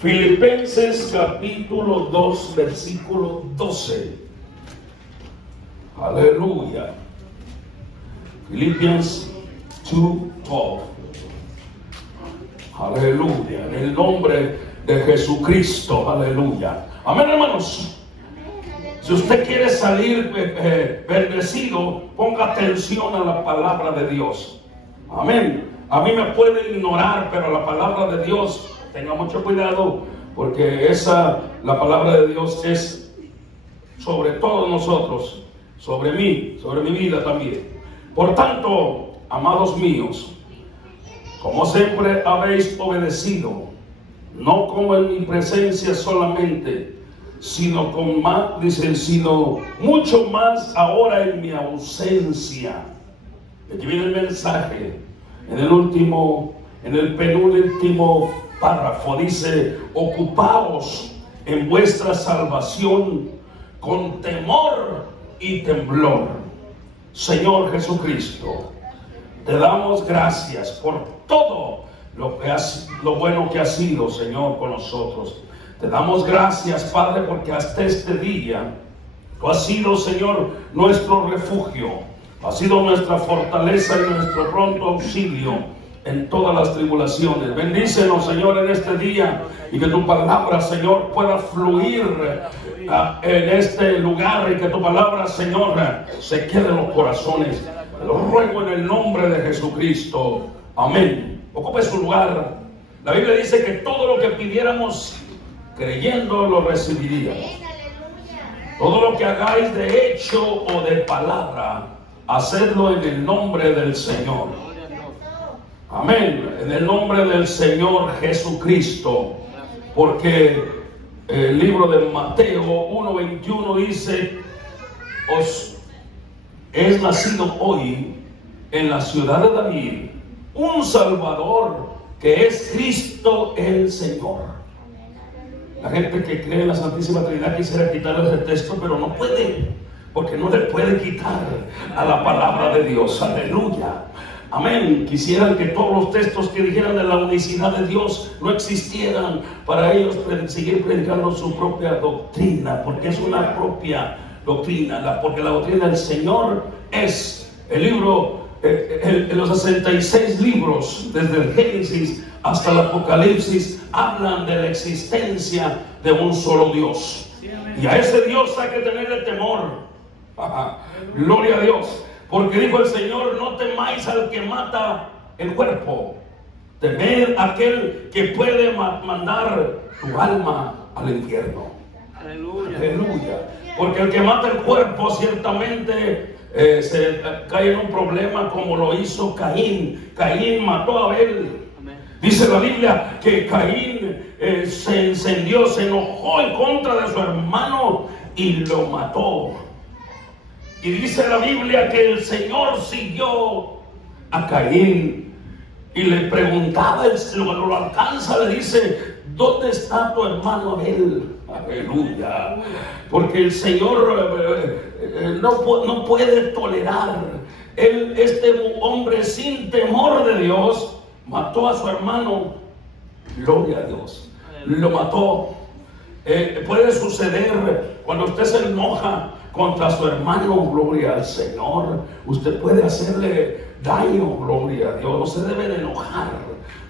Filipenses capítulo 2, versículo 12. Aleluya. Philippians 2:12. Aleluya. En el nombre de Jesucristo. Aleluya. Amén, hermanos. Si usted quiere salir bendecido, ponga atención a la palabra de Dios. Amén. A mí me puede ignorar, pero la palabra de Dios, tenga mucho cuidado, porque la palabra de Dios es sobre todos nosotros, sobre mí, sobre mi vida también. Por tanto, amados míos, como siempre habéis obedecido, no como en mi presencia solamente, sino con más, dicen, sino mucho más ahora en mi ausencia. Aquí viene el mensaje. En el penúltimo párrafo dice: ocupaos en vuestra salvación con temor y temblor. Señor Jesucristo, te damos gracias por todo lo bueno que has sido, Señor, con nosotros. Te damos gracias, Padre, porque hasta este día tú has sido, Señor, nuestro refugio. Ha sido nuestra fortaleza y nuestro pronto auxilio en todas las tribulaciones. Bendícenos, Señor, en este día, y que tu palabra, Señor, pueda fluir en este lugar, y que tu palabra, Señor, se quede en los corazones. Lo ruego en el nombre de Jesucristo. Amén. Ocupe su lugar. La Biblia dice que todo lo que pidiéramos creyendo lo recibiríamos. Todo lo que hagáis de hecho o de palabra, hacedlo en el nombre del Señor. Amén. En el nombre del Señor Jesucristo. Porque el libro de Mateo 1:21 dice: os es nacido hoy en la ciudad de David un Salvador, que es Cristo el Señor. La gente que cree en la Santísima Trinidad quisiera quitarle ese texto, pero no puede, porque no le puede quitar a la palabra de Dios. Aleluya. Amén. Quisieran que todos los textos que dijeran de la unicidad de Dios no existieran, para ellos seguir predicando su propia doctrina, porque es una propia doctrina. Porque la doctrina del Señor es el libro, los 66 libros, desde el Génesis hasta el Apocalipsis, hablan de la existencia de un solo Dios. Y a ese Dios hay que tenerle temor. Gloria a Dios. Porque dijo el Señor: no temáis al que mata el cuerpo, temed a aquel que puede mandar tu alma al infierno. Aleluya. Aleluya. Porque el que mata el cuerpo ciertamente se cae en un problema, como lo hizo Caín. Caín mató a Abel. Dice la Biblia que Caín se encendió, se enojó en contra de su hermano y lo mató. Y dice la Biblia que el Señor siguió a Caín y le preguntaba, lo alcanza, le dice: ¿dónde está tu hermano Abel? Aleluya. Porque el Señor no puede tolerar. Este hombre sin temor de Dios mató a su hermano. Gloria a Dios. Lo mató. Puede suceder cuando usted se enoja contra su hermano, gloria al Señor. Usted puede hacerle daño, gloria a Dios. No se debe de enojar.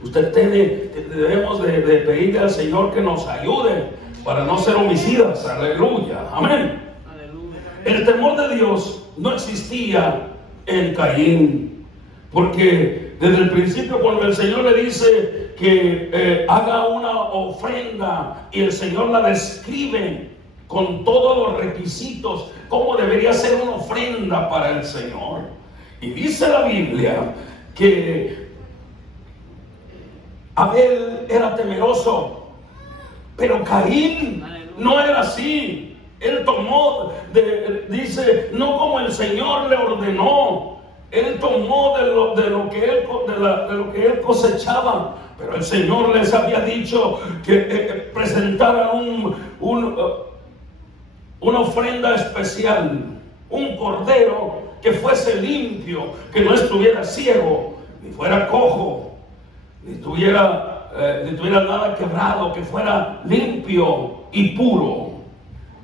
Debemos de pedirle al Señor que nos ayude para no ser homicidas. Aleluya. Amén. Aleluya. El temor de Dios no existía en Caín, porque desde el principio, cuando el Señor le dice que haga una ofrenda, y el Señor la describe con todos los requisitos, cómo debería ser una ofrenda para el Señor. Y dice la Biblia que Abel era temeroso, pero Caín no era así. Él tomó, dice, no como el Señor le ordenó. Él tomó de lo que él cosechaba. Pero el Señor les había dicho que presentaran una ofrenda especial, un cordero que fuese limpio, que no estuviera ciego, ni fuera cojo, ni tuviera tuviera nada quebrado, que fuera limpio y puro.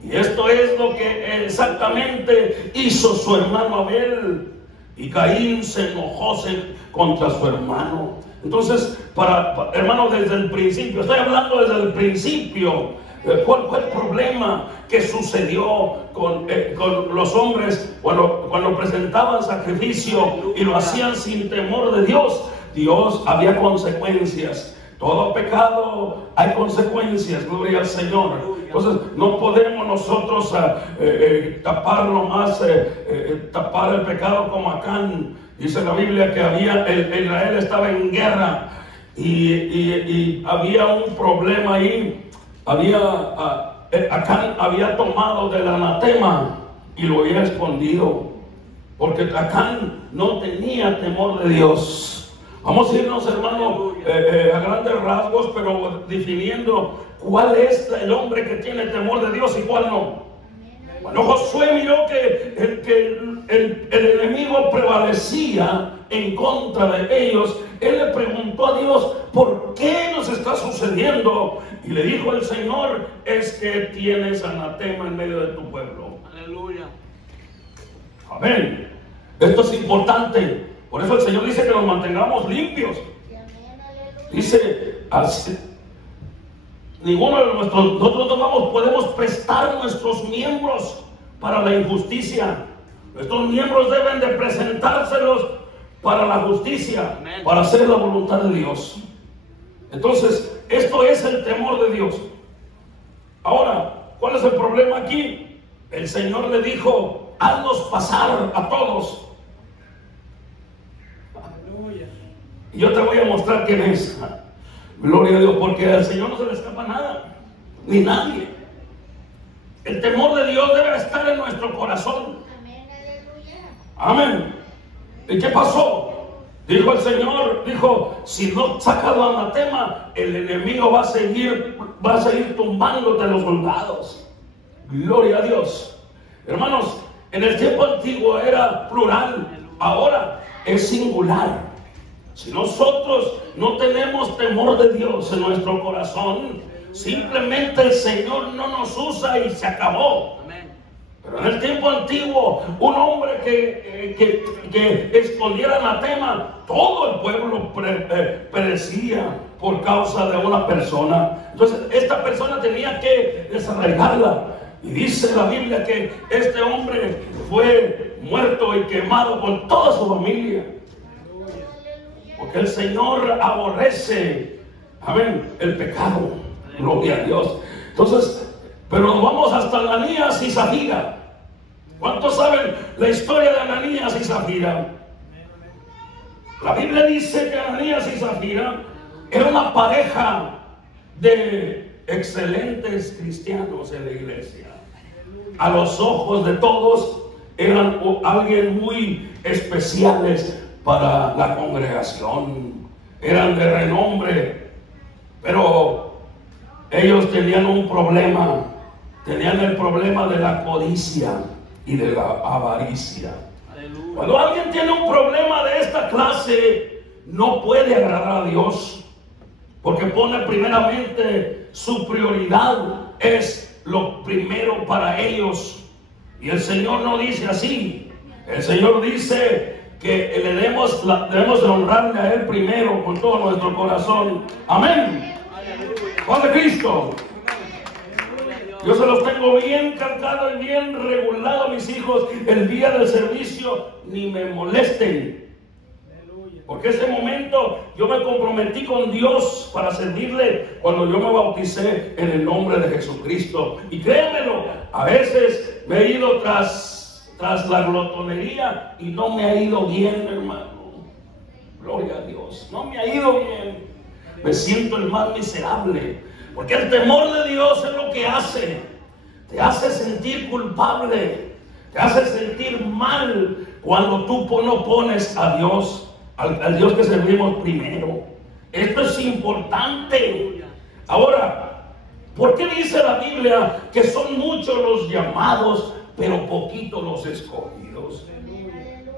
Y esto es lo que exactamente hizo su hermano Abel. Y Caín se enojó contra su hermano. Entonces, hermano, desde el principio, estoy hablando desde el principio, ¿cuál fue el problema que sucedió con los hombres cuando presentaban sacrificio y lo hacían sin temor de Dios? Dios, había consecuencias. Todo pecado hay consecuencias, gloria al Señor. Entonces no podemos nosotros taparlo más, tapar el pecado como Acán. Dice la Biblia que Israel estaba en guerra y había un problema ahí. Acán había tomado del anatema y lo había escondido, porque Acán no tenía temor de Dios. Vamos a irnos, hermano, a grandes rasgos, pero definiendo cuál es el hombre que tiene temor de Dios y cuál no. Cuando Josué miró que el enemigo prevalecía en contra de ellos, él le preguntó a Dios: ¿por qué nos está sucediendo? Y le dijo el Señor: es que tienes anatema en medio de tu pueblo. Aleluya. Amén. Esto es importante. Por eso el Señor dice que nos mantengamos limpios. Dice así, ninguno de nosotros no podemos prestar nuestros miembros para la injusticia. Nuestros miembros deben de presentárselos para la justicia, para hacer la voluntad de Dios. Entonces, esto es el temor de Dios. Ahora, ¿cuál es el problema aquí? El Señor le dijo: haznos pasar a todos. Y yo te voy a mostrar quién es. Gloria a Dios, porque al Señor no se le escapa nada, ni nadie. El temor de Dios debe estar en nuestro corazón. Amén. ¿Y qué pasó? Dijo el Señor, si no sacas la anatema, el enemigo va a seguir tumbándote los soldados. Gloria a Dios. Hermanos, en el tiempo antiguo era plural, ahora es singular. Si nosotros no tenemos temor de Dios en nuestro corazón, simplemente el Señor no nos usa y se acabó. Pero en el tiempo antiguo, un hombre que escondiera anatema, todo el pueblo perecía por causa de una persona. Entonces esta persona tenía que desarraigarla. Y dice la Biblia que este hombre fue muerto y quemado con toda su familia. Porque el Señor aborrece, amén, el pecado. Gloria a Dios. Entonces, pero nos vamos hasta Ananías y Zafira. ¿Cuántos saben la historia de Ananías y Zafira? La Biblia dice que Ananías y Zafira era una pareja de excelentes cristianos en la iglesia. A los ojos de todos eran alguien muy especiales para la congregación, eran de renombre, pero ellos tenían un problema, tenían el problema de la codicia y de la avaricia. Aleluya. Cuando alguien tiene un problema de esta clase, no puede agradar a Dios, porque pone primeramente su prioridad, es lo primero para ellos. Y el Señor no dice así. El Señor dice que debemos de honrarle a Él primero con todo nuestro corazón. Amén. Juan de Cristo. Yo se los tengo bien cargado y bien regulado a mis hijos. El día del servicio ni me molesten, porque ese momento yo me comprometí con Dios para servirle cuando yo me bauticé en el nombre de Jesucristo. Y créanmelo, a veces me he ido tras la glotonería y no me ha ido bien, hermano. Gloria a Dios, no me ha ido bien. Me siento el más miserable, porque el temor de Dios es lo que hace. Te hace sentir culpable, te hace sentir mal cuando tú no pones a Dios, al Dios que servimos primero. Esto es importante. Ahora, ¿por qué dice la Biblia que son muchos los llamados, pero poquitos los escogidos?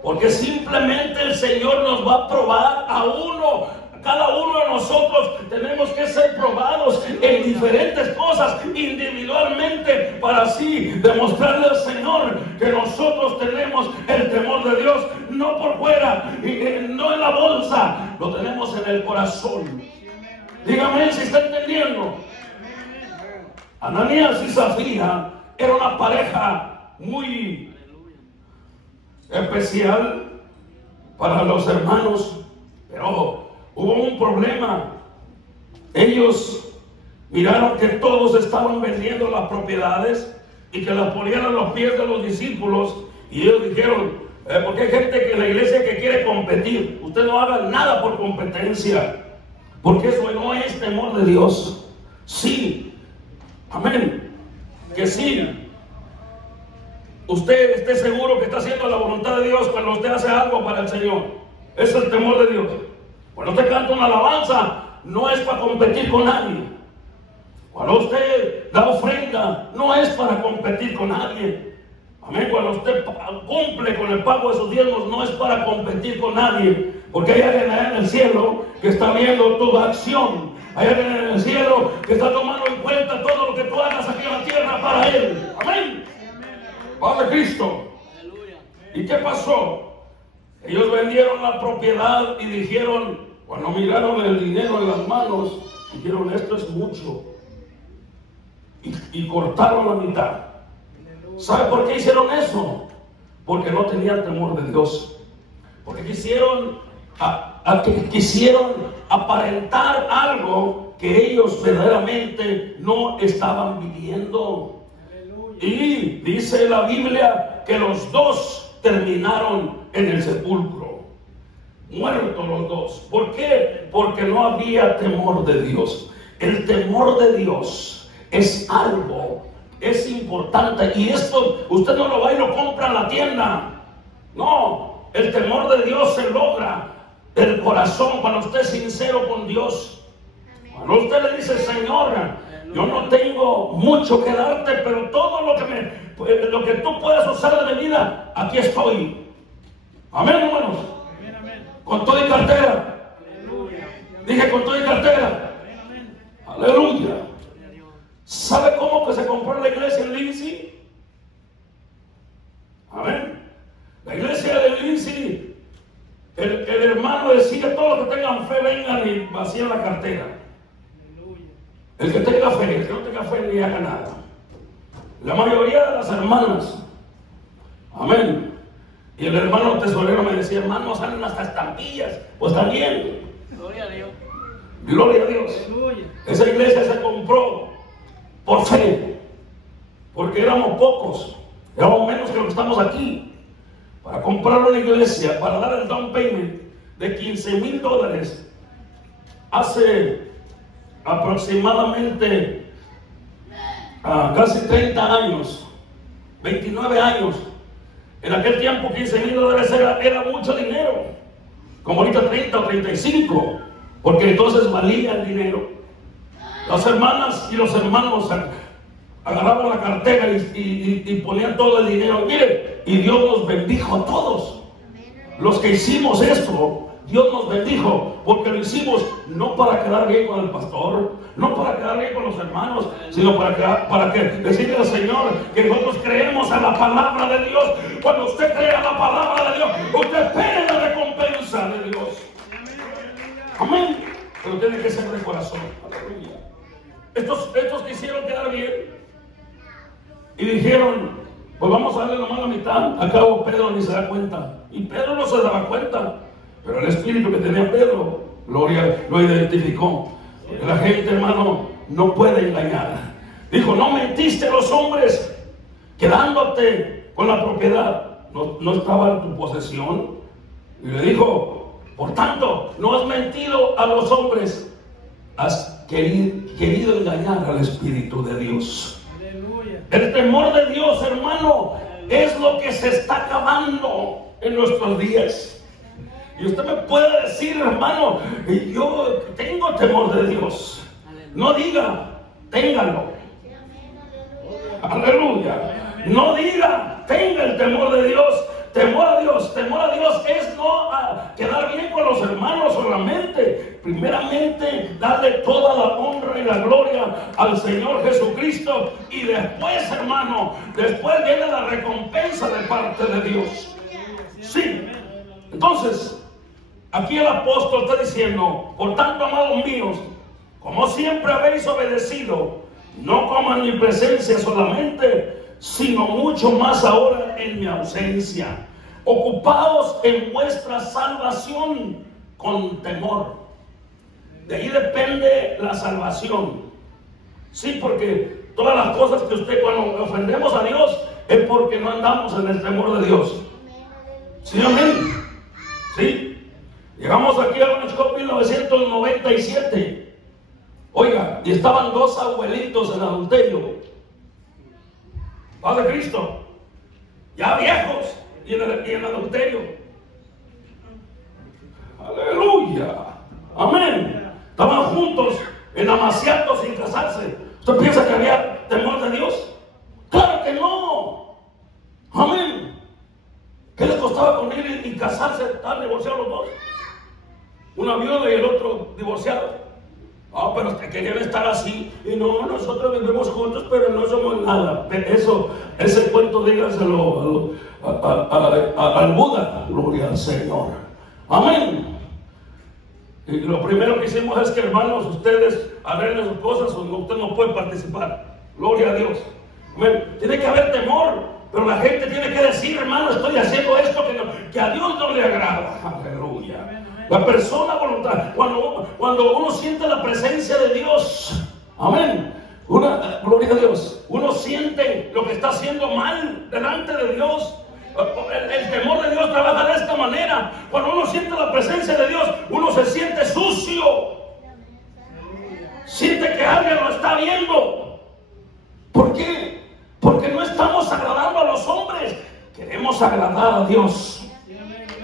Porque simplemente el Señor nos va a probar a uno Cada uno de nosotros tenemos que ser probados en diferentes cosas individualmente para así demostrarle al Señor que nosotros tenemos el temor de Dios, no por fuera, no en la bolsa, lo tenemos en el corazón. Dígame si está entendiendo. Ananías y Zafira era una pareja muy especial para los hermanos, pero hubo un problema. Ellos miraron que todos estaban vendiendo las propiedades y que las ponían a los pies de los discípulos, y ellos dijeron, porque hay gente que en la iglesia que quiere competir. Usted no haga nada por competencia, porque eso no es temor de Dios. Sí, amén, que sí, usted esté seguro que está haciendo la voluntad de Dios cuando usted hace algo para el Señor. Es el temor de Dios. Cuando usted canta una alabanza, no es para competir con nadie. Cuando usted da ofrenda, no es para competir con nadie. Amén. Cuando usted cumple con el pago de sus diezmos, no es para competir con nadie. Porque hay alguien allá en el cielo que está viendo tu acción. Hay alguien en el cielo que está tomando en cuenta todo lo que tú hagas aquí en la tierra para Él. Amén. Padre Cristo. ¿Y qué pasó? Ellos vendieron la propiedad y dijeron, cuando miraron el dinero en las manos, dijeron, esto es mucho. Y cortaron la mitad. ¿Sabe por qué hicieron eso? Porque no tenían temor de Dios. Porque quisieron aparentar algo que ellos verdaderamente no estaban viviendo. Y dice la Biblia que los dos terminaron en el sepulcro, muertos los dos. ¿Por qué? Porque no había temor de Dios. El temor de Dios es algo, es importante, y esto usted no lo va y lo compra en la tienda. No, el temor de Dios se logra del corazón cuando usted es sincero con Dios. Cuando usted le dice, Señor, yo no tengo mucho que darte, pero todo lo que tú puedas usar de mi vida, aquí estoy. Amén, hermanos. Amén, amén. Con todo y cartera. Aleluya. Dije con todo y cartera. Amén, amén. Aleluya. ¿Sabe cómo que se compró la iglesia en Lindsay? Amén. La iglesia de Lindsay, el hermano decía, todos los que tengan fe vengan y vacíen la cartera. El que tenga fe, el que no tenga fe ni haga nada. La mayoría de las hermanas, amén. Y el hermano tesorero me decía, hermano, salen hasta estampillas. Pues también. Gloria a Dios. Gloria a Dios. Aleluya. Esa iglesia se compró por fe, porque éramos pocos, éramos menos que los que estamos aquí. Para comprar una iglesia, para dar el down payment de $15,000 hace aproximadamente casi 30 años, 29 años. En aquel tiempo $15,000 era mucho dinero, como ahorita 30 o 35, porque entonces valía el dinero. Las hermanas y los hermanos agarraban la cartera y ponían todo el dinero. Mire, y Dios nos bendijo a todos. Los que hicimos esto, Dios nos bendijo, porque lo hicimos no para quedar bien con el pastor, no para quedar bien con los hermanos, sino para que decirle al Señor que nosotros creemos en la palabra de Dios. Cuando usted crea la palabra de Dios, usted espera la recompensa de Dios. Amén. Pero tiene que ser de corazón. Aleluya. Estos quisieron quedar bien y dijeron, pues vamos a darle nomás la mitad. Al cabo Pedro ni se da cuenta, y Pedro no se daba cuenta, pero el espíritu que tenía Pedro, gloria, lo identificó. Porque la gente, hermano, no puede engañar. Dijo, no mentiste a los hombres quedándote con la propiedad, no estaba en tu posesión. Y le dijo, por tanto, no has mentido a los hombres, has querido engañar al Espíritu de Dios. Aleluya. El temor de Dios, hermano, es lo que se está acabando en nuestros días. Y usted me puede decir, hermano, yo tengo temor de Dios. No diga, téngalo. Aleluya. No diga, tenga el temor de Dios. temor a Dios es no quedar bien con los hermanos solamente. Primeramente, darle toda la honra y la gloria al Señor Jesucristo. Y después, hermano, después viene la recompensa de parte de Dios. Sí. Entonces, aquí el apóstol está diciendo: por tanto, amados míos, como siempre habéis obedecido, no como en mi presencia solamente, sino mucho más ahora en mi ausencia. Ocupaos en vuestra salvación con temor. De ahí depende la salvación. Sí, porque todas las cosas que cuando ofendemos a Dios, es porque no andamos en el temor de Dios. Sí, amén. Sí. Llegamos aquí a Orange 1997. Oiga, y estaban dos abuelitos en adulterio. Padre Cristo, ya viejos y en adulterio. Aleluya. Amén. Estaban juntos en amaciato sin casarse. ¿Usted piensa que había temor de Dios? Claro que no. Amén. ¿Qué les costaba con ir y casarse? Estaban divorciados los dos. Una viuda y el otro divorciado. Pero querían estar así. Y no, nosotros vivimos juntos, pero no somos nada. Ese cuento dígaselo al Buda. Gloria al Señor. Amén. Y lo primero que hicimos es que, hermanos, ustedes arreglen sus cosas o usted no puede participar. Gloria a Dios. Amén. Tiene que haber temor, pero la gente tiene que decir: hermano, estoy haciendo esto que a Dios no le agrada. Aleluya. La persona voluntaria, cuando uno siente la presencia de Dios, amén, gloria a Dios, uno siente lo que está haciendo mal delante de Dios. El temor de Dios trabaja de esta manera. Cuando uno siente la presencia de Dios, uno se siente sucio, siente que alguien lo está viendo. ¿Por qué? Porque no estamos agradando a los hombres, queremos agradar a Dios.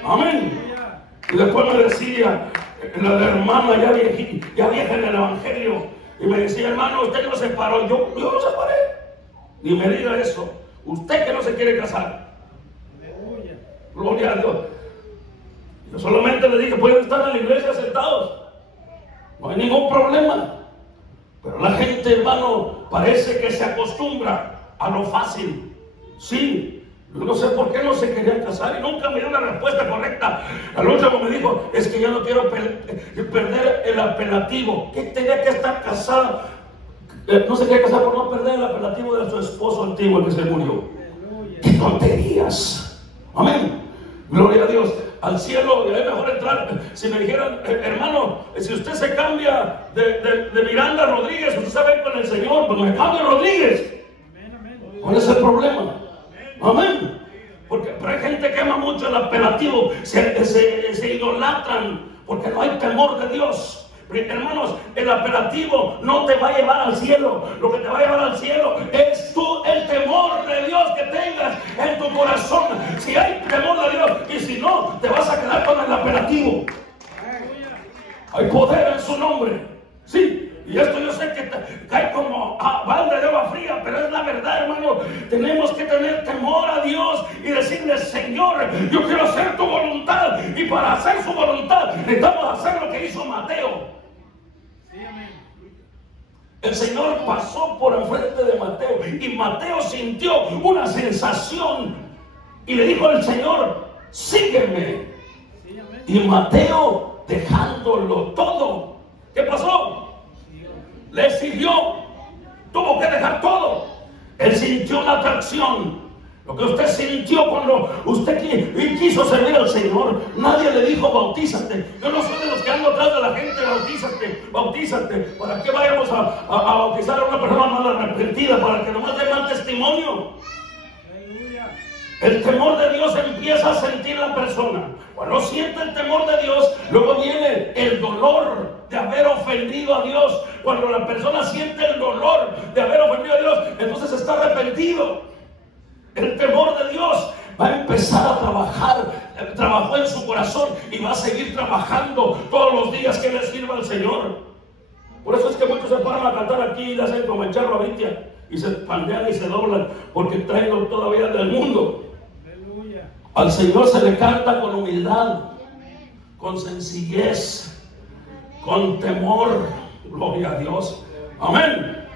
Amén. Y después me decía la hermana ya vieja en el evangelio, y me decía: hermano, usted no se paró. Yo no se paré. Ni me diga eso. Usted que no se quiere casar. Gloria a Dios. Yo solamente le dije: pueden estar en la iglesia sentados, no hay ningún problema. Pero la gente, hermano, parece que se acostumbra a lo fácil. Sí. Yo no sé por qué no se querían casar y nunca me dio una respuesta correcta. Al último me dijo: es que yo no quiero perder el apelativo. ¿Qué tenía que estar casada? No se quería casar por no perder el apelativo de su esposo antiguo, el que se murió. ¡Qué tonterías! Amén. Gloria a Dios. Al cielo, y es mejor entrar. Si me dijeran: hermano, si usted se cambia de Miranda Rodríguez, usted se va a ir con el Señor, pues me cambio Rodríguez. ¿Cuál es el problema? Amén. Pero hay gente que ama mucho el apelativo, se idolatran porque no hay temor de Dios. Hermanos, el apelativo no te va a llevar al cielo. Lo que te va a llevar al cielo es el temor de Dios que tengas en tu corazón. Si hay temor de Dios, y si no, te vas a quedar con el apelativo. Hay poder en su nombre. Sí. Y esto yo sé que cae como balde de agua fría, pero es la verdad, hermano. Tenemos que tener temor a Dios y decirle: Señor, yo quiero hacer tu voluntad. Y para hacer su voluntad necesitamos hacer lo que hizo Mateo. El Señor pasó por enfrente de Mateo y Mateo sintió una sensación y le dijo al Señor: sígueme. Y Mateo, dejándolo todo, ¿qué pasó? Le siguió. Tuvo que dejar todo. Él sintió una atracción. Lo que usted sintió cuando usted quiso servir al Señor. Nadie le dijo: bautízate. Yo no soy de los que ando atrás de la gente: bautízate. ¿Para qué vayamos a bautizar a una persona mal arrepentida? Para que nomás dé mal testimonio. El temor de Dios empieza a sentir la persona. Cuando siente el temor de Dios, luego viene el dolor de haber ofendido a Dios. Cuando la persona siente el dolor de haber ofendido a Dios, entonces está arrepentido. El temor de Dios va a empezar a trabajar. Trabajó en su corazón y va a seguir trabajando todos los días que le sirva al Señor. Por eso es que muchos se paran a cantar aquí y le hacen como el charro a Vintia y se pandean y se doblan porque traen todavía del mundo. Al Señor se le canta con humildad, con sencillez, con temor. Gloria a Dios. Amén.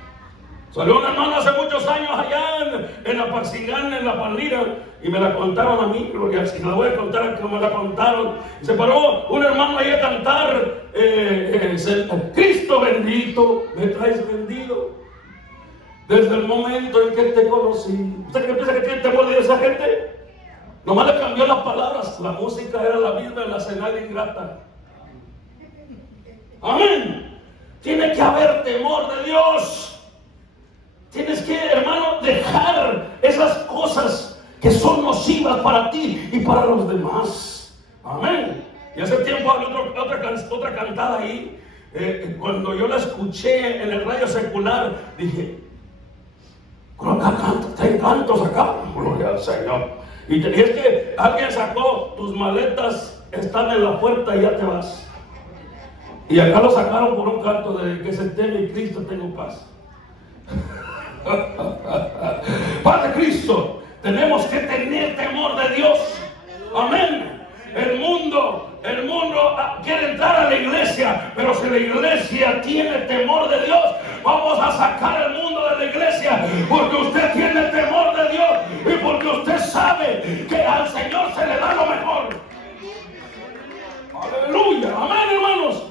Salió una hermana hace muchos años allá en Apaxingán, en La Palmira, y me la contaron a mí, gloria al Señor. La voy a contar como me la contaron. Se paró un hermano ahí a cantar, Cristo bendito, me traes vendido. Desde el momento en que te conocí. ¿Usted qué piensa que tiene temor de esa gente? Nomás le cambió las palabras. La música era la misma en la cenada ingrata. Amén. Tiene que haber temor de Dios. Tienes que, hermano, dejar esas cosas que son nocivas para ti y para los demás. Amén. Y hace tiempo había otra cantada ahí. Cuando yo la escuché en el radio secular, dije, traen cantos acá. Gloria al Señor. Y es que alguien sacó, tus maletas están en la puerta y ya te vas. Y acá lo sacaron por un canto de que se teme en Cristo tengo paz. Paz de Cristo. Tenemos que tener temor de Dios. Amén. El mundo quiere entrar a la iglesia, pero si la iglesia tiene temor de Dios, vamos a sacar el mundo de la iglesia, porque usted tiene temor de Dios y porque usted sabe que al Señor se le da lo mejor. Aleluya. Amén, hermanos.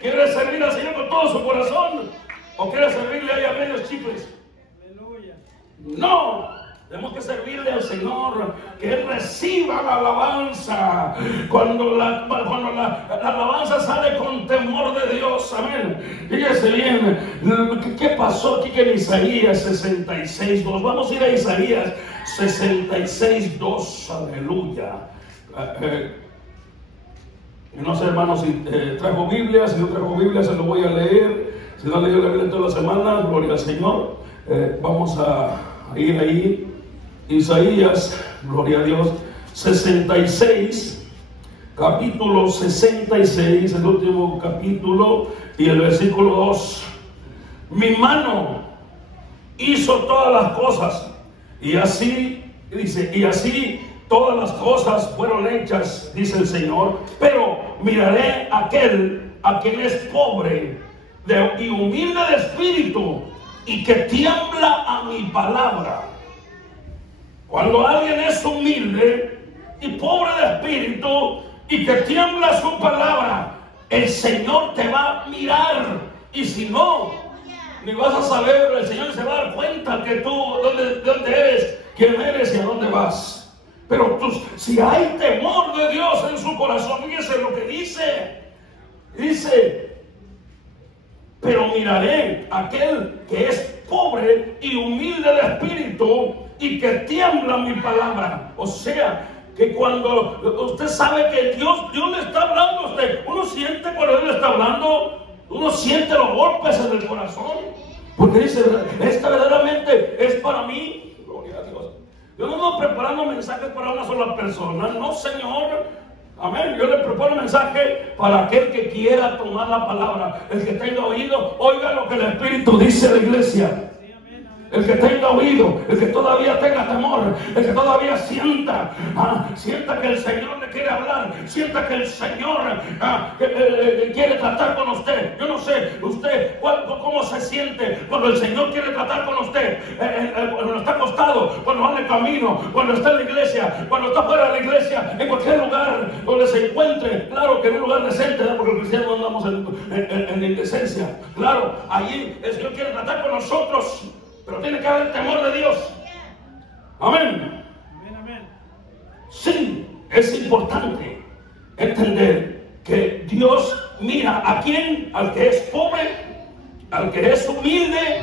¿Quiere servir al Señor con todo su corazón o quiere servirle ahí a medios chicles? No, tenemos que servirle al Señor, que Él reciba la alabanza. Cuando la alabanza sale con temor de Dios, amén. Fíjese bien, ¿qué pasó aquí en Isaías 66:2? Vamos a ir a Isaías 66:2, aleluya. No sé, hermanos, si trajo Biblia. Si no trajo Biblia, se lo voy a leer. Si no leí la Biblia toda la semana, gloria al Señor. Vamos a ir ahí. Isaías, gloria a Dios, 66, capítulo 66, el último capítulo, y el versículo 2. Mi mano hizo todas las cosas, y así, dice, y así todas las cosas fueron hechas, dice el Señor, pero miraré a quien es pobre y humilde de espíritu, y que tiembla a mi palabra. Cuando alguien es humilde y pobre de espíritu y que tiembla a su palabra, el Señor te va a mirar. Y si no, ni vas a saber, el Señor se va a dar cuenta que tú, dónde eres, quién eres y a dónde vas. Pero si hay temor de Dios en su corazón, fíjese lo que dice, pero miraré a aquel que es pobre y humilde de espíritu y que tiembla mi palabra. O sea, que cuando usted sabe que Dios le está hablando a usted, uno siente cuando Él le está hablando, uno siente los golpes en el corazón, porque dice, esta verdaderamente es para mí. Gloria a Dios. Yo no estoy preparando mensajes para una sola persona, no, Señor. Amén. Yo le preparo un mensaje para aquel que quiera tomar la palabra. El que tenga oído, oiga lo que el Espíritu dice a la iglesia. El que tenga oído, el que todavía tenga temor, el que todavía sienta que el Señor le quiere hablar, sienta que el Señor quiere tratar con usted. Yo no sé usted cómo se siente cuando el Señor quiere tratar con usted, cuando está acostado, cuando va en el camino, cuando está en la iglesia, cuando está fuera de la iglesia, en cualquier lugar donde se encuentre. Claro que en un lugar decente, ¿no? Porque los cristianos no andamos en indecencia. Claro, allí el Señor quiere tratar con nosotros. Pero tiene que haber temor de Dios. Amén. Sí, es importante entender que Dios mira a quién, al que es pobre, al que es humilde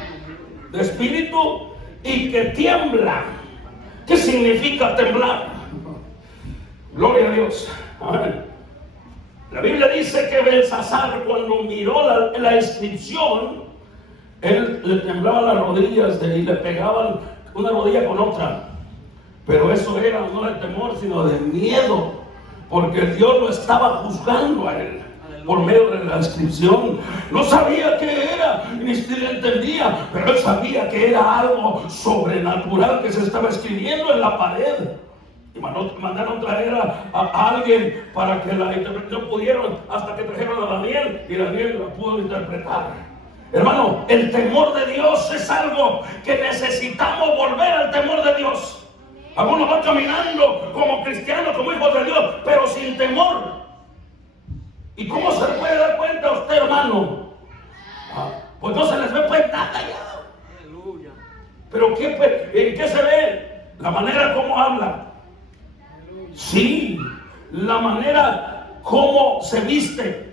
de espíritu y que tiembla. ¿Qué significa temblar? Gloria a Dios. Amén. La Biblia dice que Belsasar, cuando miró la inscripción, él le temblaban las rodillas y le pegaban una rodilla con otra. Pero eso era no de temor, sino de miedo, porque Dios lo estaba juzgando a él por medio de la inscripción. No sabía qué era, ni le entendía, pero él sabía que era algo sobrenatural que se estaba escribiendo en la pared. Y mandaron traer a alguien para que la interpretación pudieron, hasta que trajeron a Daniel, y Daniel la pudo interpretar. Hermano, el temor de Dios es algo que necesitamos volver al temor de Dios. Algunos van caminando como cristianos, como hijos de Dios, pero sin temor. ¿Y cómo se puede dar cuenta usted, hermano? Pues no se les ve pues nada ya. Aleluya. Pero ¿en qué se ve? La manera como habla. Sí, la manera como se viste,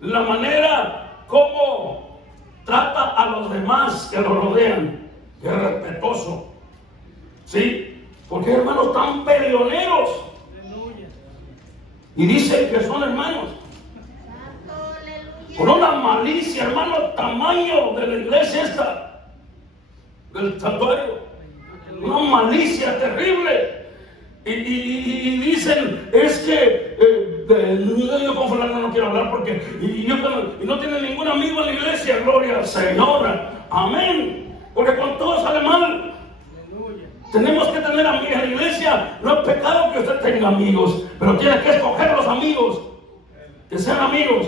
la manera como trata a los demás que lo rodean, que es respetuoso. Sí, porque hermanos tan peleoneros y dicen que son hermanos, con una malicia, hermano, tamaño de la iglesia esta, del santuario, una malicia terrible. Y dicen, es que yo con fulano no quiero hablar porque y no tiene ningún amigo en la iglesia. Gloria al Señor, amén, porque con todo sale mal. Tenemos que tener amigos en la iglesia. No es pecado que usted tenga amigos, pero tiene que escoger los amigos que sean amigos.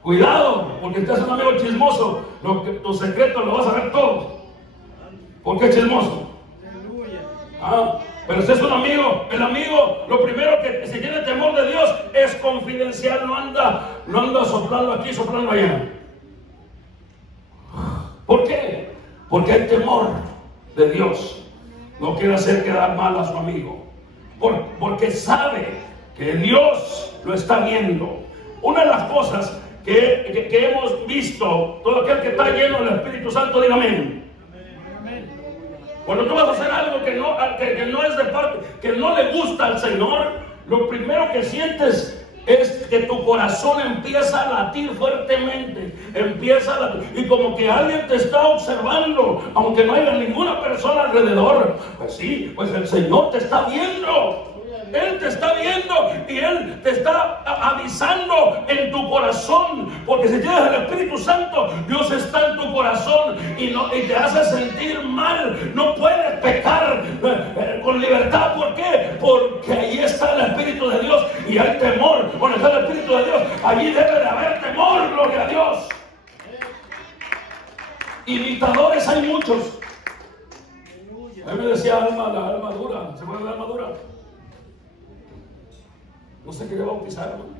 Cuidado, porque usted es un amigo chismoso, tu secreto lo vas a ver todos. ¿Por qué chismoso? Pero si es un amigo, el amigo, lo primero que si tiene temor de Dios es confidencial, no anda soplando aquí, soplando allá. ¿Por qué? Porque hay temor de Dios. No quiere hacer quedar mal a su amigo, porque sabe que Dios lo está viendo. Una de las cosas que hemos visto, todo aquel que está lleno del Espíritu Santo, diga amén. Cuando tú vas a hacer algo que no es de parte, que no le gusta al Señor, lo primero que sientes es que tu corazón empieza a latir fuertemente, y como que alguien te está observando, aunque no haya ninguna persona alrededor. Pues sí, pues el Señor te está viendo. Él te está viendo y Él te está avisando en tu corazón, porque si tienes el Espíritu Santo, Dios está en tu corazón y te hace sentir mal. No puedes pecar con libertad. ¿Por qué? Porque ahí está el Espíritu de Dios y hay temor. Cuando está el Espíritu de Dios, allí debe de haber temor. Gloria a Dios. Imitadores hay muchos. A mí me decía Alma, la alma dura. ¿Se acuerdan de la alma dura? No se quería bautizar, hermano.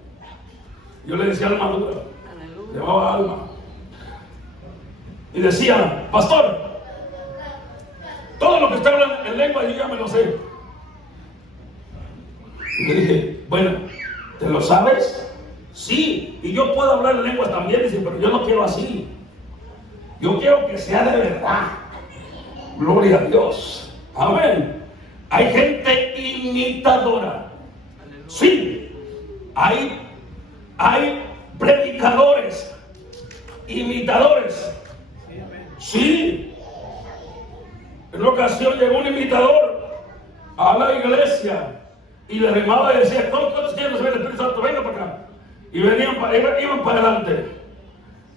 Yo le decía alma dura. Llamaba Alma. Y decía, pastor, todo lo que usted habla en lengua yo ya me lo sé. Y le dije, bueno, ¿te lo sabes? Sí, y yo puedo hablar en lenguas también. Dice, pero yo no quiero así. Yo quiero que sea de verdad. Gloria a Dios. Amén. Hay gente imitadora. Sí, hay predicadores, imitadores. Sí, en una ocasión llegó un imitador a la iglesia y le rimaba y decía, ¿cuántos quieren recibir el Espíritu Santo? Venga para acá. Y iban para adelante.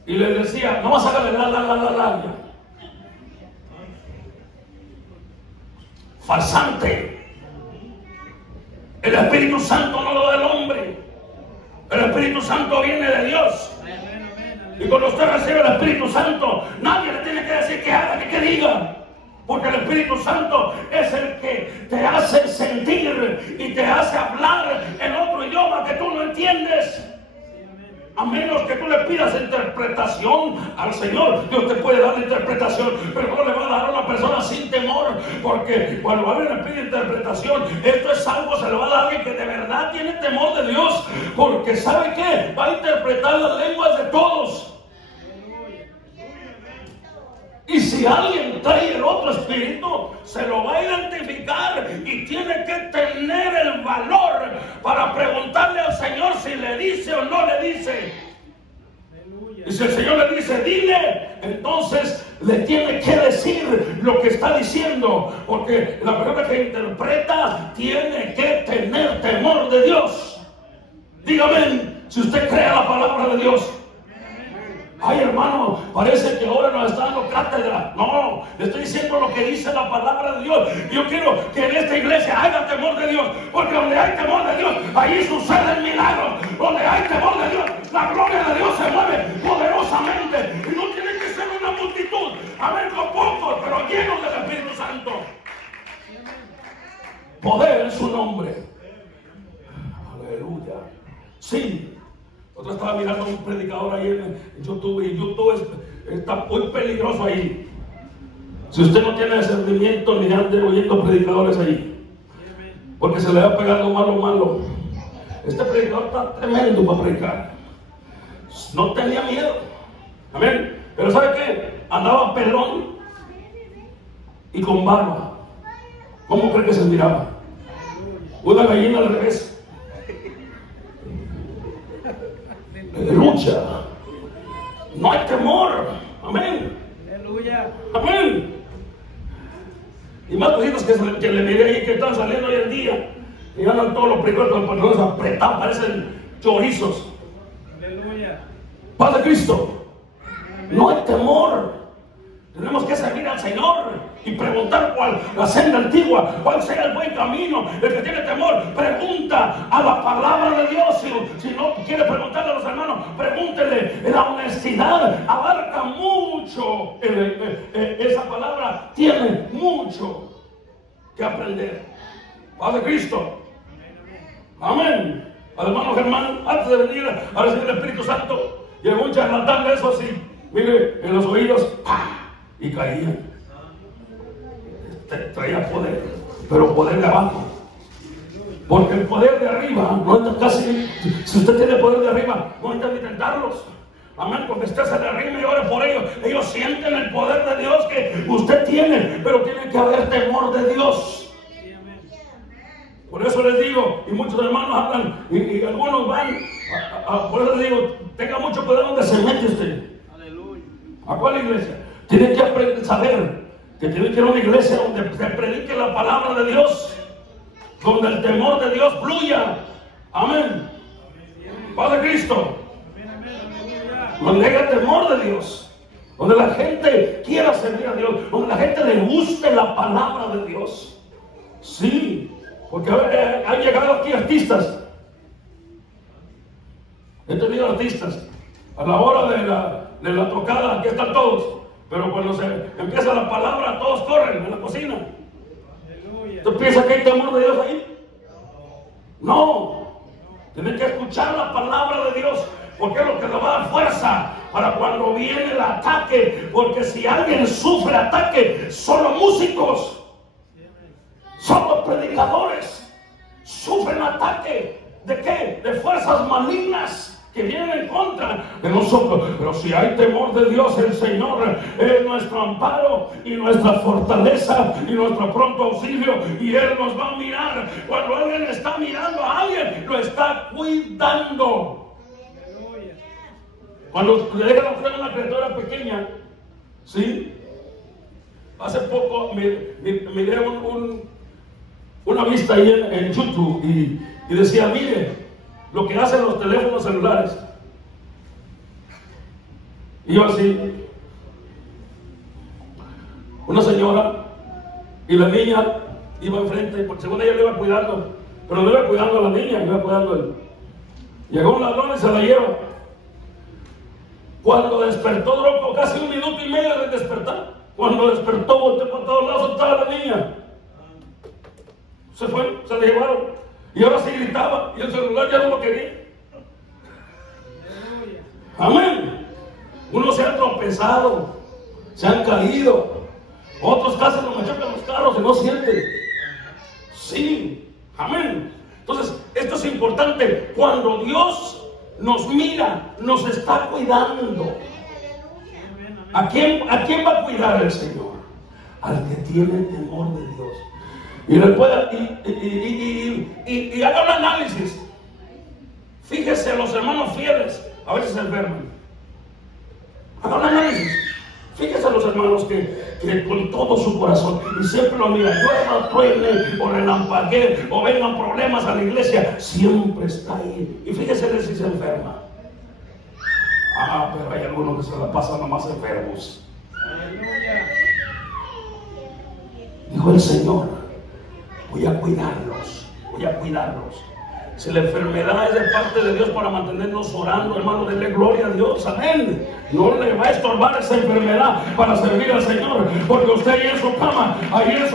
Y les decía, no vas a hacerle la. Farsante. El Espíritu Santo no lo da el hombre. El Espíritu Santo viene de Dios. Y cuando usted recibe el Espíritu Santo, nadie le tiene que decir que haga ni que diga. Porque el Espíritu Santo es el que te hace sentir y te hace hablar en otro idioma que tú no entiendes. A menos que tú le pidas interpretación al Señor, Dios te puede dar la interpretación, pero no le va a dar a una persona sin temor, porque cuando alguien le pide interpretación, esto es algo, se lo va a dar a alguien que de verdad tiene temor de Dios, porque ¿sabe qué? Va a interpretar las lenguas de todos. Y si alguien trae el otro espíritu, se lo va a identificar y tiene que tener el valor para preguntarle al Señor si le dice o no le dice. Y si el Señor le dice, dile, entonces le tiene que decir lo que está diciendo, porque la persona que interpreta tiene que tener temor de Dios. Dígame si usted cree la palabra de Dios. Ay, hermano, parece que ahora nos está dando cátedra. No, Le estoy diciendo lo que dice la palabra de Dios. Yo quiero que en esta iglesia haya temor de Dios, porque donde hay temor de Dios, ahí suceden milagros. Donde hay temor de Dios, la gloria de Dios se mueve poderosamente. Y no tiene que ser una multitud, a ver, con pocos, pero llenos del Espíritu Santo. Poder en su nombre. Aleluya. Sí. Otra estaba mirando a un predicador ahí en YouTube, y YouTube está muy peligroso ahí. Si usted no tiene discernimiento, ni ande oyendo predicadores ahí, porque se le va pegando malo. Este predicador está tremendo para predicar. No tenía miedo. Amén. Pero ¿sabe qué? Andaba pelón y con barba. ¿Cómo cree que se miraba? Una gallina al revés. Lucha. No hay temor. Amén. Aleluya. Amén. Y más cositas que le miré ahí que están saliendo hoy en día. Y andan todos los predicadores con los pantalones apretados, parecen chorizos. Aleluya. Paz de Cristo. No hay temor. Tenemos que servir al Señor y preguntar cuál la senda antigua, cuál sea el buen camino. El que tiene temor, pregunta a la palabra de Dios. Si no quiere preguntarle a los hermanos, pregúntele. La honestidad abarca mucho. Esa palabra tiene mucho que aprender. Padre Cristo. Amén. Al hermano Germán, antes de venir a recibir el Espíritu Santo, llegó un charlatán de eso así. Mire, en los oídos, ¡pah! Y caían. Traía poder, pero poder de abajo. Porque el poder de arriba no está casi. Si usted tiene poder de arriba, no hay que intentarlos. Amén, porque usted se le arrima y ore por ellos. Ellos sienten el poder de Dios que usted tiene, pero tiene que haber temor de Dios. Por eso les digo, y muchos hermanos hablan, y algunos van, por eso les digo, tenga mucho cuidado donde se mete usted. Aleluya. ¿A cuál iglesia? Tiene que aprender, saber que tiene que ir a una iglesia donde se predique la palabra de Dios, donde el temor de Dios fluya. Amén. Padre Cristo. Donde haya temor de Dios, donde la gente quiera servir a Dios, donde la gente le guste la palabra de Dios. Sí, porque han llegado aquí artistas. He tenido artistas a la hora de la tocada, aquí están todos. Pero cuando se empieza la palabra, todos corren en la cocina. ¿Tú piensas que hay temor de Dios ahí? No. Tienen que escuchar la palabra de Dios, porque es lo que le va a dar fuerza para cuando viene el ataque. Porque si alguien sufre ataque, son los músicos, son los predicadores. Sufren ataque. ¿De qué? De fuerzas malignas que vienen en contra de nosotros. Pero si hay temor de Dios, el Señor es nuestro amparo y nuestra fortaleza y nuestro pronto auxilio, y Él nos va a mirar. Cuando alguien está mirando a alguien, lo está cuidando. Cuando le dejan ofrecer una criatura pequeña, ¿sí? Hace poco miré una vista ahí en YouTube y decía, mire lo que hacen los teléfonos celulares. Y yo así, una señora, y la niña iba enfrente, porque según ella le iba cuidando, pero no iba cuidando a la niña, iba cuidando a él. Llegó un ladrón y se la lleva. Cuando despertó, duró casi 1 minuto y medio de despertar. Cuando despertó, volteó por todos lados, estaba la niña. Se fue, se la llevaron. Y ahora sí gritaba, y el celular ya no lo quería. Amén. Unos se han tropezado, se han caído. Otros casi nos machucan los carros y no sienten. Sí, amén. Entonces, esto es importante. Cuando Dios nos mira, nos está cuidando. ¿A quién va a cuidar el Señor? Al que tiene temor de Dios. Y haga un análisis. Fíjese, los hermanos fieles a veces se enferman. Haga un análisis. Fíjese a los hermanos que con todo su corazón, y siempre lo mira, llueva, truene, o relampaguee, o vengan problemas a la iglesia, siempre está ahí. Y fíjese de si se enferma. Pero hay algunos que se la pasan nomás enfermos. el Señor, voy a cuidarlos, voy a cuidarlos. Si la enfermedad es de parte de Dios para mantenernos orando, hermano, denle gloria a Dios, amén. No le va a estorbar esa enfermedad para servir al Señor, porque usted ahí en su cama, ahí en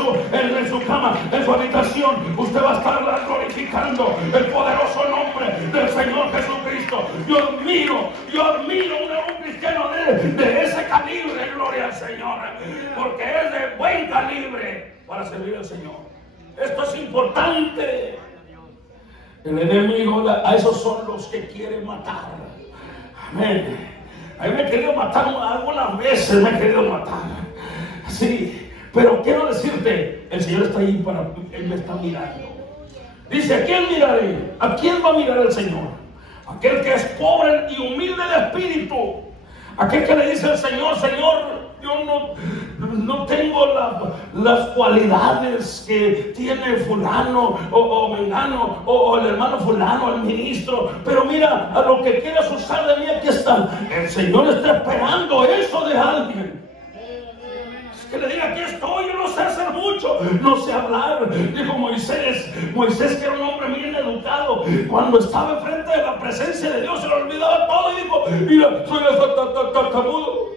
su cama, en su habitación, usted va a estar glorificando el poderoso nombre del Señor Jesucristo. Yo admiro un cristiano de ese calibre, gloria al Señor, porque es de buen calibre para servir al Señor. Esto es importante. El enemigo, a esos son los que quieren matar. Amén. A mí me he querido matar algunas veces, me he querido matar. Sí, pero quiero decirte, el Señor está ahí Él me está mirando. Dice, ¿a quién miraré? ¿A quién va a mirar el Señor? Aquel que es pobre y humilde de espíritu. Aquel que le dice al Señor, Señor, yo no tengo las cualidades que tiene fulano o mengano o el hermano fulano, el ministro, pero mira, a lo que quieras usar de mí, aquí está. El Señor está esperando eso de alguien. Que le diga, aquí estoy, yo no sé hacer mucho, no sé hablar. Dijo Moisés, que era un hombre bien educado, cuando estaba enfrente de la presencia de Dios se le olvidaba todo y dijo, mira, soy tartamudo.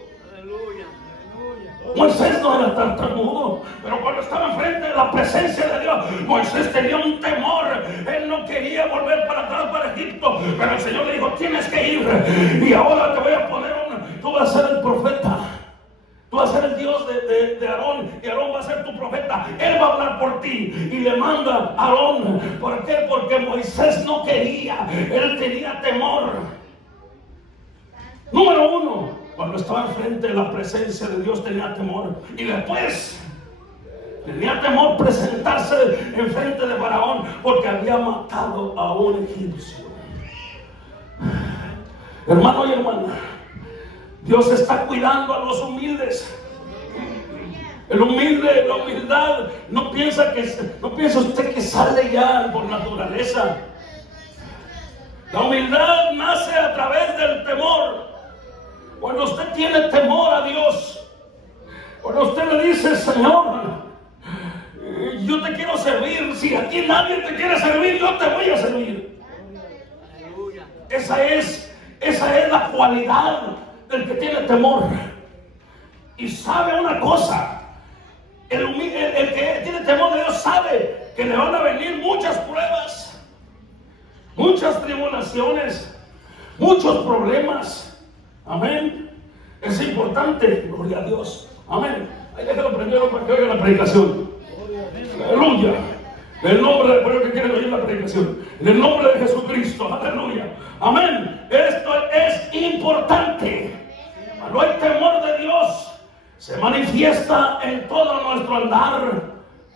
Moisés no era tartamudo, pero cuando estaba enfrente de la presencia de Dios, Moisés tenía un temor. Él no quería volver para atrás para Egipto, pero el Señor le dijo, tienes que ir, y ahora te voy a poner tú vas a ser el profeta. Tú vas a ser el Dios de Aarón, y Aarón va a ser tu profeta. Él va a hablar por ti, y le manda a Aarón. ¿Por qué? Porque Moisés no quería, él tenía temor. Número uno, cuando estaba enfrente de la presencia de Dios tenía temor. Y después tenía temor presentarse enfrente de Faraón, porque había matado a un egipcio. Hermano y hermana, Dios está cuidando a los humildes. El humilde, la humildad, no piensa usted que sale ya por naturaleza. La humildad nace a través del temor. Cuando usted tiene temor a Dios, cuando usted le dice, Señor, yo te quiero servir, si aquí nadie te quiere servir, yo te voy a servir. Esa es la cualidad del que tiene temor. Y sabe una cosa, el que tiene temor de Dios sabe que le van a venir muchas pruebas, muchas tribulaciones, muchos problemas. Amén. Es importante, gloria a Dios. Amén. Ahí déjalo primero para que oiga la predicación. Aleluya. En el nombre de, por el que quieren oír la predicación, en el nombre de Jesucristo, aleluya. Amén. Esto es importante. Cuando hay temor de Dios, se manifiesta en todo nuestro andar.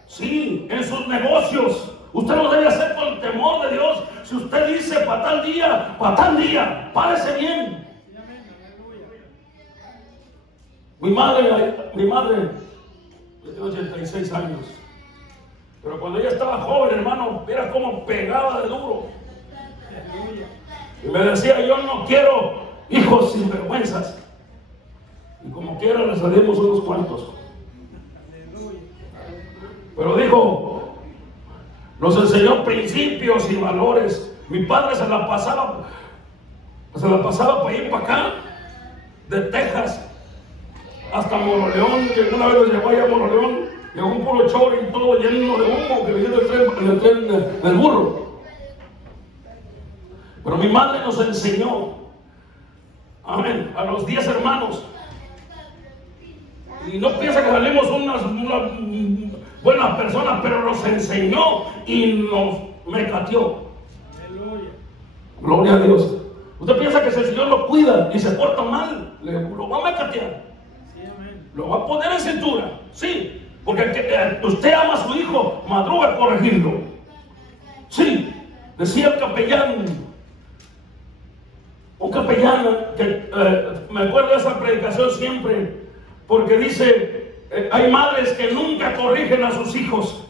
Sí, en sus negocios. Usted lo debe hacer con temor de Dios. Si usted dice para tal día, párese bien. Mi madre, tiene 86 años. Pero cuando ella estaba joven, hermano, mira cómo pegaba de duro. Y me decía, yo no quiero hijos sinvergüenzas. Y como quiera le salimos unos cuantos. Pero dijo, nos enseñó principios y valores. Mi padre se la pasaba para ir para acá, de Texas hasta Moroleón, que una vez lo llevó allá a Moroleón, llegó un puro chorro y todo lleno de humo que venía del tren del burro. Pero mi madre nos enseñó, amén, a los 10 hermanos. Y no piensa que salimos unas buenas personas, pero nos enseñó y nos mecateó. Gloria a Dios. Usted piensa que si el Señor lo cuida y se porta mal, lo va a mecatear. Lo va a poner en cintura. Sí, porque usted ama a su hijo, madruga a corregirlo. Sí, decía el capellán, un capellán que me acuerdo de esa predicación siempre, porque dice, hay madres que nunca corrigen a sus hijos,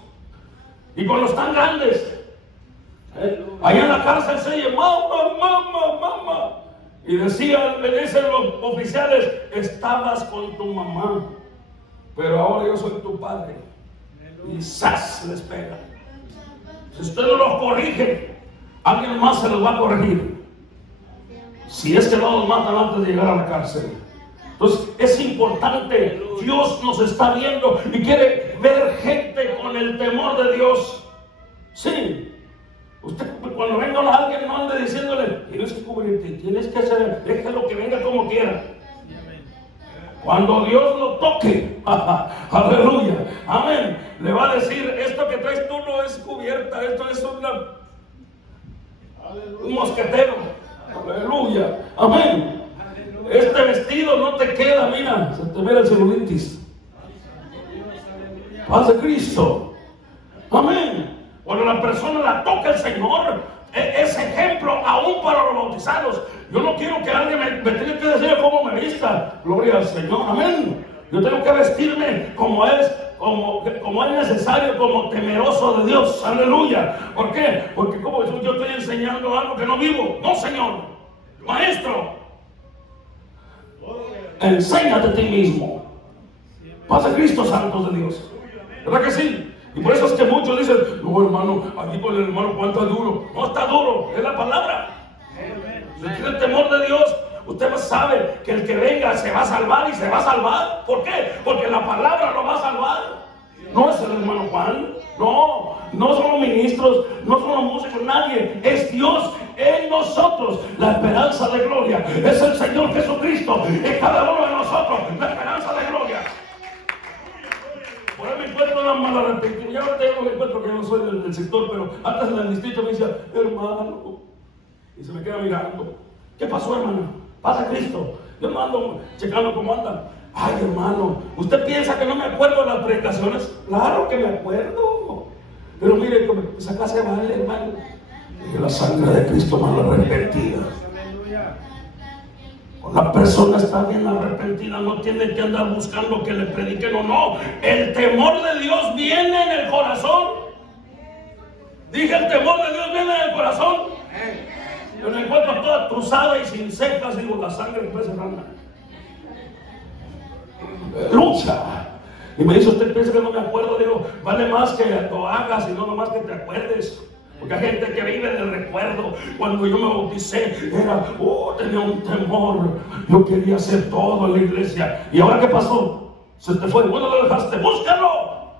y cuando están grandes, allá en la cárcel se oye, mamá, y le dicen los oficiales, estabas con tu mamá, pero ahora yo soy tu padre. y ¡zas! Les pega. Si usted no los corrige, alguien más se los va a corregir. Si es que no los matan antes de llegar a la cárcel. Entonces es importante, Dios nos está viendo y quiere ver gente con el temor de Dios. Sí, usted cuando venga alguien no ande diciéndole, tienes que cubrirte, tienes que hacer, déjalo que venga como quiera. Cuando Dios lo toque, aleluya, amén, le va a decir, esto que traes tú no es cubierta, esto es un mosquetero, aleluya, amén. Este vestido no te queda, mira, se te ve el celulitis. Paz de Cristo, amén. Cuando la persona la toca el Señor, es ejemplo aún para los bautizados. Yo no quiero que alguien me tenga que decir cómo me vista. Gloria al Señor, amén. Yo tengo que vestirme como es necesario, como temeroso de Dios, aleluya. ¿Por qué? Porque como yo estoy enseñando algo que no vivo. No, Señor, maestro, enséñate a ti mismo. Paz a Cristo, santos de Dios. ¿Verdad que sí? Y por eso es que muchos dicen, no, hermano, aquí con el hermano cuánto es duro. No está duro, es la palabra. Si tiene el temor de Dios, usted sabe que el que venga se va a salvar y se va a salvar. ¿Por qué? Porque la palabra lo va a salvar. No es el hermano Juan, no son los ministros, no son los músicos, nadie. Es Dios en nosotros, la esperanza de gloria. Es el Señor Jesucristo en cada uno de nosotros, la esperanza de gloria. Por ahí me encuentro una mala repetición. Ya ahorita yo me encuentro que yo no soy del sector, pero antes en el distrito me decía, hermano, y se me queda mirando. ¿Qué pasó, hermano? Pasa Cristo. Yo me ando checando cómo anda. Ay, hermano, ¿usted piensa que no me acuerdo de las predicaciones? Claro que me acuerdo. Pero mire, pues acá se vale, hermano. Que la sangre de Cristo mal arrepentida. La persona está bien arrepentida, no tiene que andar buscando que le prediquen o no. El temor de Dios viene en el corazón. Dije, el temor de Dios viene en el corazón. Yo me encuentro toda truzada y sin cejas, digo, la sangre que parece rana. Lucha. Y me dice, ¿usted piensa que no me acuerdo? Digo, vale más que lo hagas y no nomás que te acuerdes. Porque hay gente que vive del recuerdo. Cuando yo me bauticé, tenía un temor. Yo quería hacer todo en la iglesia. ¿Y ahora qué pasó? Se te fue. ¿Dónde lo dejaste? ¡Búscalo!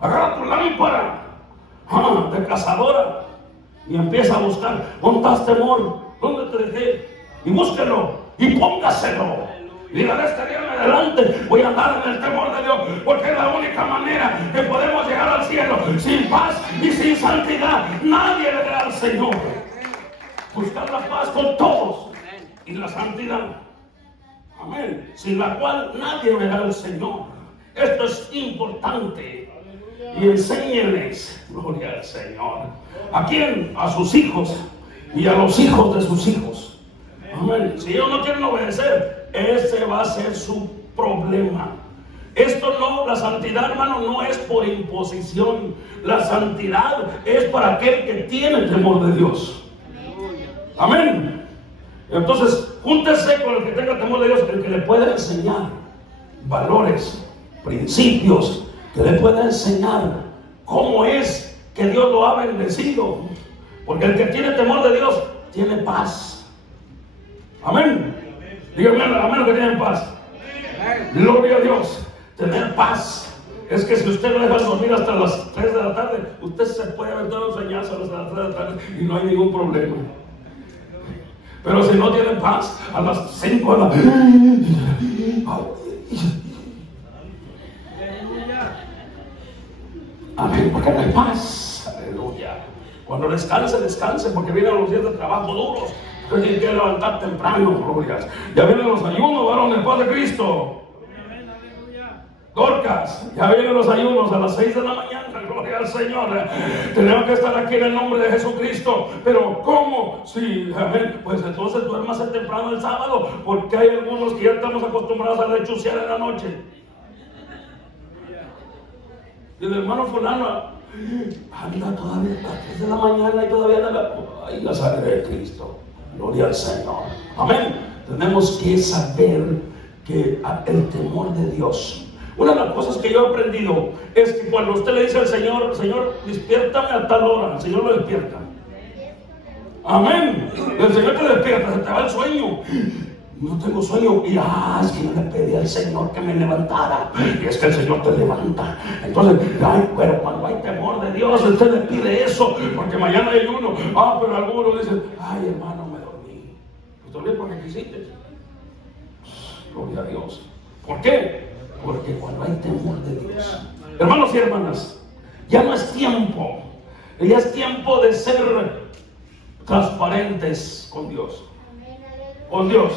Agarra tu lámpara de cazadora y empieza a buscar. ¿Dónde estás, temor? ¿Dónde te dejé? Y búsquelo y póngaselo. Diga, de este día en adelante voy a andar en el temor de Dios, porque es la única manera que podemos llegar al cielo. Sin paz y sin santidad nadie le verá al Señor. Buscar la paz con todos y la santidad, amén, sin la cual nadie verá al Señor. Esto es importante. Y enséñenles, gloria al Señor. ¿A quién? A sus hijos y a los hijos de sus hijos. Amén. Si ellos no quieren obedecer, ese va a ser su problema. Esto no, la santidad, hermano, no es por imposición. La santidad es para aquel que tiene temor de Dios. Amén. Entonces, júntese con el que tenga temor de Dios, el que le pueda enseñar valores, principios, que le pueda enseñar cómo es que Dios lo ha bendecido. Porque el que tiene temor de Dios tiene paz. Amén. Díganme, amén, que tienen paz. Gloria a Dios. Tener paz es que si usted no deja dormir hasta las 3 de la tarde, usted se puede aventar un sueñazo hasta las 3 de la tarde y no hay ningún problema. Pero si no tiene paz, a las 5 de la tarde, amén, porque no hay paz. Aleluya. Cuando descanse, porque vienen los días de trabajo duros. Entonces tienen que levantar temprano, glorias. Ya vienen los ayunos, varones, paz de Cristo. Dorcas, ya vienen los ayunos a las 6 de la mañana, gloria al Señor. Tenemos que estar aquí en el nombre de Jesucristo. Pero ¿cómo? Sí, amén. Pues entonces duérmase temprano el sábado, porque hay algunos que ya estamos acostumbrados a lechucear en la noche. Y el hermano fulano anda todavía a las 3 de la mañana y todavía anda la sangre de Cristo. Gloria al Señor. Amén. Tenemos que saber que el temor de Dios, Una de las cosas que yo he aprendido es que cuando usted le dice al Señor, Señor, despiértame a tal hora, el Señor lo despierta. Amén. El Señor te despierta, se te va el sueño. No tengo sueño. Y es que yo le pedí al Señor que me levantara. Y es que el Señor te levanta. Entonces, pero cuando hay temor de Dios, usted le pide eso, porque mañana hay uno. Pero algunos dicen, hermano, me dormí. Pues dormí porque quisiste. Gloria a Dios. ¿Por qué? Porque cuando hay temor de Dios, hermanos y hermanas, ya no es tiempo. Ya es tiempo de ser transparentes con Dios. Con Dios,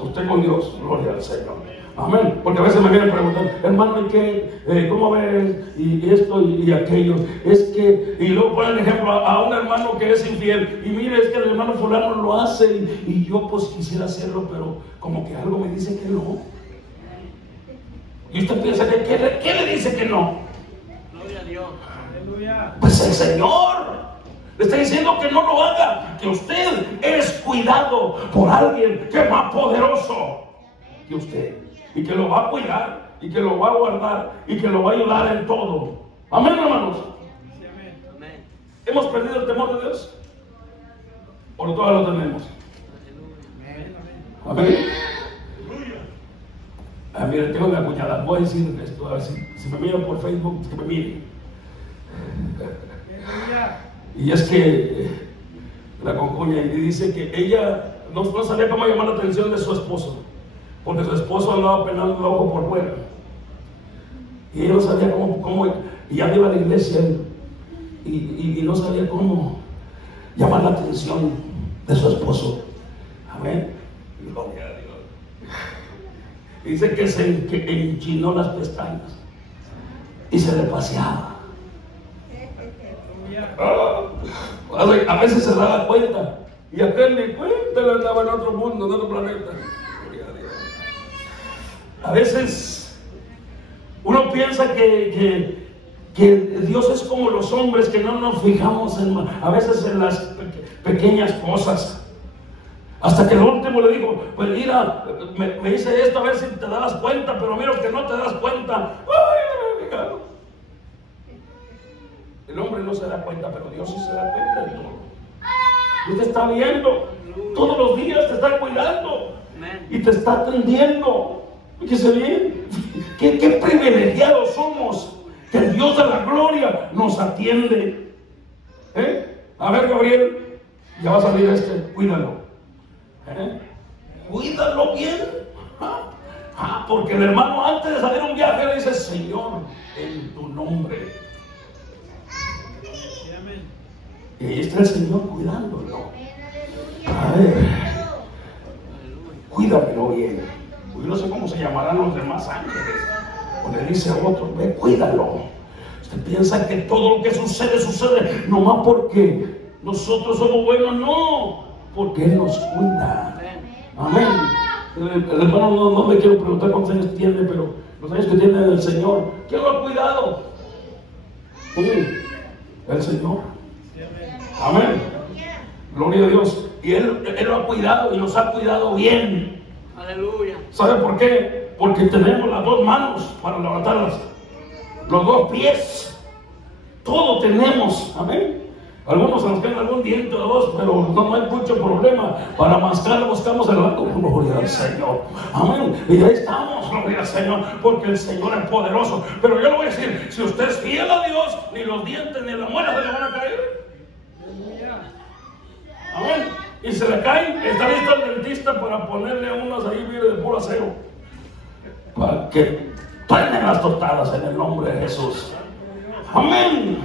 usted con Dios, gloria al Señor. Amén. Porque a veces me vienen preguntando, hermano, ¿y qué? ¿Cómo ves? Y esto y aquello. Es que, y luego ponen ejemplo a un hermano que es infiel. Y mire, es que el hermano fulano lo hace y yo pues quisiera hacerlo, pero como que algo me dice que no. Y usted piensa que, ¿qué le dice que no? Gloria a Dios. Aleluya. Pues el Señor le está diciendo que no lo haga, que usted es cuidado por alguien que es más poderoso que usted, y que lo va a cuidar, y que lo va a guardar, y que lo va a ayudar en todo. Amén, hermanos. Amén. ¿Hemos perdido el temor de Dios? ¿O todavía lo tenemos? Amén. Mire, tengo una cuñada, voy a decir esto, a ver si me miran por Facebook, que me miren. Y es que la concuña y dice que ella no sabía cómo llamar la atención de su esposo, porque su esposo andaba penando el ojo por fuera. Y ella no sabía cómo y ya iba a la iglesia y no sabía cómo llamar la atención de su esposo. Amén. Gloria a Dios. Dice que enchinó las pestañas y se le paseaba. A veces se daba cuenta y aquel ni cuenta, le andaba en otro mundo, en otro planeta. A veces uno piensa que Dios es como los hombres, que no nos fijamos a veces en las pequeñas cosas. Hasta que el último le dijo, pues mira, me hice esto a ver si te das cuenta, pero mira que no te das cuenta. El hombre no se da cuenta, pero Dios sí se da cuenta de todo. Dios te está viendo todos los días, te está cuidando y te está atendiendo. Fíjese bien, qué privilegiados somos, que el Dios de la gloria nos atiende. A ver, Gabriel, ya va a salir cuídalo. Cuídalo bien. Porque el hermano antes de salir a un viaje le dice, Señor, en tu nombre. Y ahí está el Señor cuidándolo. A ver, cuídamelo bien. Yo no sé cómo se llamarán los demás ángeles. O le dice a otro, ve, cuídalo. Usted piensa que todo lo que sucede nomás porque nosotros somos buenos. No, porque Él nos cuida. Amén. El hermano no me quiero preguntar cuántos años tiene, pero los años que tiene el Señor, ¿quién lo ha cuidado? El Señor. Amén. Gloria a Dios. Y Él lo ha cuidado y nos ha cuidado bien. Aleluya. ¿Sabe por qué? Porque tenemos las dos manos para levantarlas, los dos pies, todo tenemos. Amén. Algunos se nos caen algún diente o dos, pero no hay mucho problema. Para mascar buscamos el lado. Gloria al Señor. Amén. Y ahí estamos, gloria al Señor, porque el Señor es poderoso. Pero yo le voy a decir, si usted es fiel a Dios, ni los dientes ni las muelas se le van a caer. Amén. Y se le caen, está listo el dentista para ponerle unas ahí, mire, de puro acero, para que truenen las tostadas en el nombre de Jesús. Amén.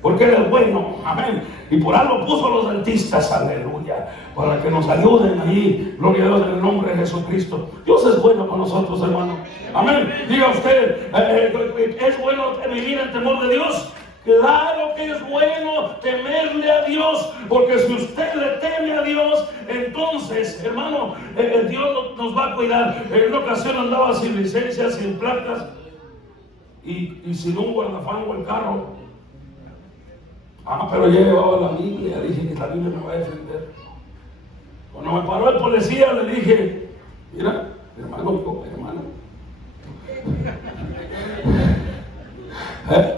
Porque Él es bueno. Amén. Y por algo puso a los dentistas, aleluya, para que nos ayuden ahí, gloria a Dios, en el nombre de Jesucristo. Dios es bueno con nosotros, hermano. Amén. Diga usted, ¿es bueno vivir en temor de Dios? Claro que es bueno temerle a Dios, porque si usted le teme a Dios, entonces, hermano, Dios nos va a cuidar. En una ocasión andaba sin licencia, sin placas y sin un guardafango el carro. Pero yo llevaba la Biblia, dije que la Biblia me va a defender. Cuando me paró el policía, le dije, mira, hermano,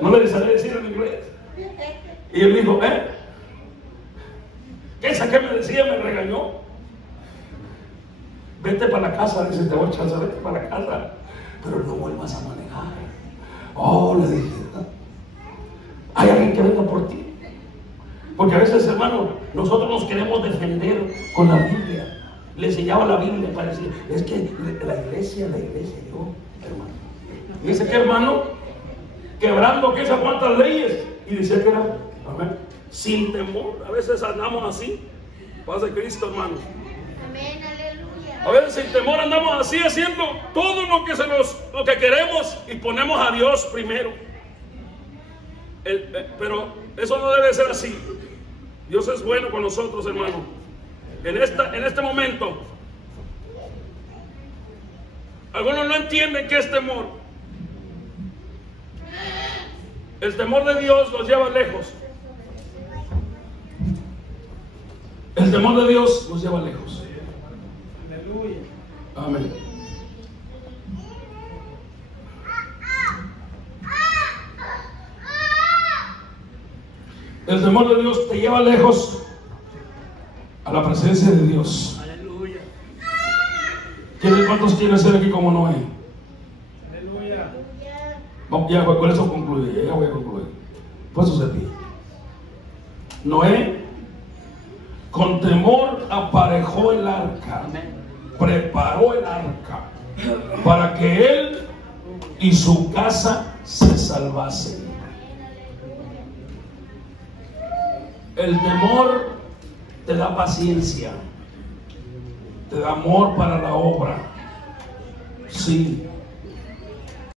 No le sabía decir en inglés. Y él dijo, ¿qué es que me decía? Me regañó. Vete para la casa, dice, te voy a echar, vete para la casa, pero no vuelvas a manejar. Oh, le dije, hay alguien que venga por ti. Porque a veces, hermano, nosotros nos queremos defender con la Biblia. Le enseñaba la Biblia para decir, es que la iglesia, yo, hermano. Y dice que, hermano, quebrando que esas cuantas leyes. Y dice que era, amén, sin temor. A veces andamos así. Paz de Cristo, hermano. Amén, aleluya. A veces sin temor andamos así, haciendo todo lo que queremos y ponemos a Dios primero. Pero eso no debe ser así. Dios es bueno con nosotros, hermano. En este momento, algunos no entienden qué es temor. El temor de Dios los lleva lejos. El temor de Dios nos lleva lejos. Aleluya. Amén. El temor de Dios te lleva lejos a la presencia de Dios. Aleluya. ¿Cuántos quieren ser aquí como Noé? Aleluya. Ya con eso concluye, ya voy a concluir. Puestos de pie. Noé con temor aparejó el arca, preparó el arca para que él y su casa se salvasen. El temor te da paciencia, te da amor para la obra. Sí,